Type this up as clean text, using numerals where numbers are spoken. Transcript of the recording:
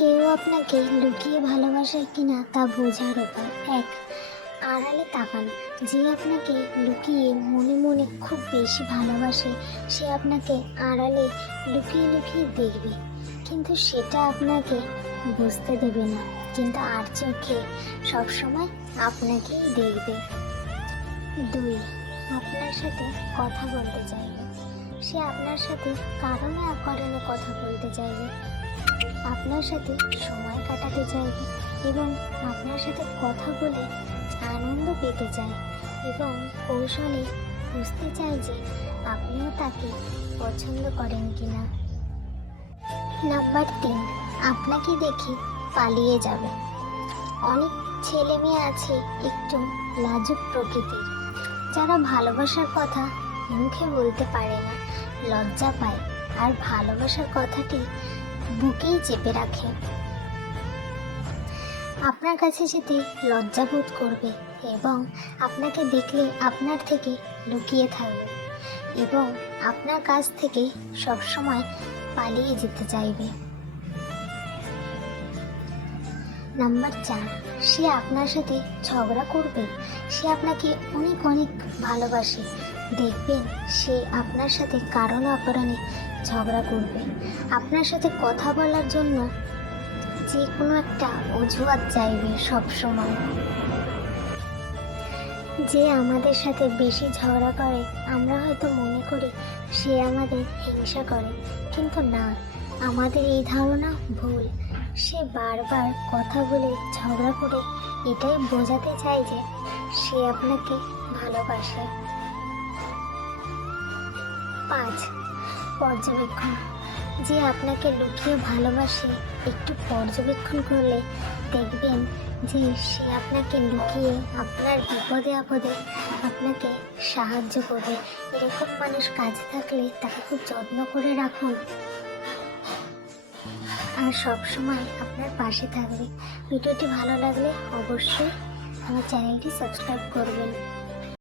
কেউ আপনাকে লুকিয়ে ভালোবাসে কিনা তা বোঝার উপায় এক, আড়ালে তাকানো। যে আপনাকে লুকিয়ে মনে মনে খুব বেশি ভালোবাসে সে আপনাকে আড়ালে লুকিয়ে লুকিয়ে দেখবে, কিন্তু সেটা আপনাকে বুঝতে দেবে না, কিন্তু আর চোখে সবসময় আপনাকেই দেখবে। দুই, আপনার সাথে কথা বলতে চাইবে। সে আপনার সাথে কারণে অকারণে কথা বলতে চাইবে, আপনার সাথে সময় কাটাতে চাইবে এবং আপনার সাথে কথা বলে আনন্দ পেতে চায় এবং কৌশলে বুঝতে চায় যে আপনিও তাকে পছন্দ করেন কিনা। নাম্বার 3, আপনাকে দেখে পালিয়ে যাবে। অনেক ছেলে মেয়ে আছে একটু লাজুক প্রকৃতির, যারা ভালোবাসার কথা মুখে বলতে পারে না, লজ্জা পায় আর ভালোবাসার কথাটি বুকেই চেপে রাখে। আপনার কাছে যেতে লজ্জা বোধ করবে এবং আপনাকে দেখলে আপনার থেকে লুকিয়ে থাকবে এবং আপনার কাছ থেকে সবসময় পালিয়ে যেতে চাইবে। নাম্বার 4, সে আপনার সাথে ঝগড়া করবে। সে আপনাকে অনেক অনেক ভালোবাসে, দেখবেন সে আপনার সাথে কারণে অকারণে ঝগড়া করবে, আপনার সাথে কথা বলার জন্য যে কোনো একটা অজুহাত চাইবে সব সময়। যে আমাদের সাথে বেশি ঝগড়া করে আমরা হয়তো মনে করি সে আমাদের হিংসা করে, কিন্তু না, আমাদের এই ধারণা ভুল। সে বারবার কথা বলে ঝগড়া করে এটাই বোঝাতে চায় যে সে আপনাকে ভালোবাসে। 5, পর্যবেক্ষণ। যে আপনাকে লুকিয়ে ভালোবাসে, একটু পর্যবেক্ষণ করলে দেখবেন যে সে আপনাকে লুকিয়ে আপনার বিপদে আপদে আপনাকে সাহায্য করবে। এরকম মানুষ কাছে থাকলে তাকে খুব যত্ন করে রাখুন আর সব সময় আপনার পাশে থাকবে। ভিডিওটি ভালো লাগলে অবশ্যই আমার চ্যানেলটি সাবস্ক্রাইব করবেন।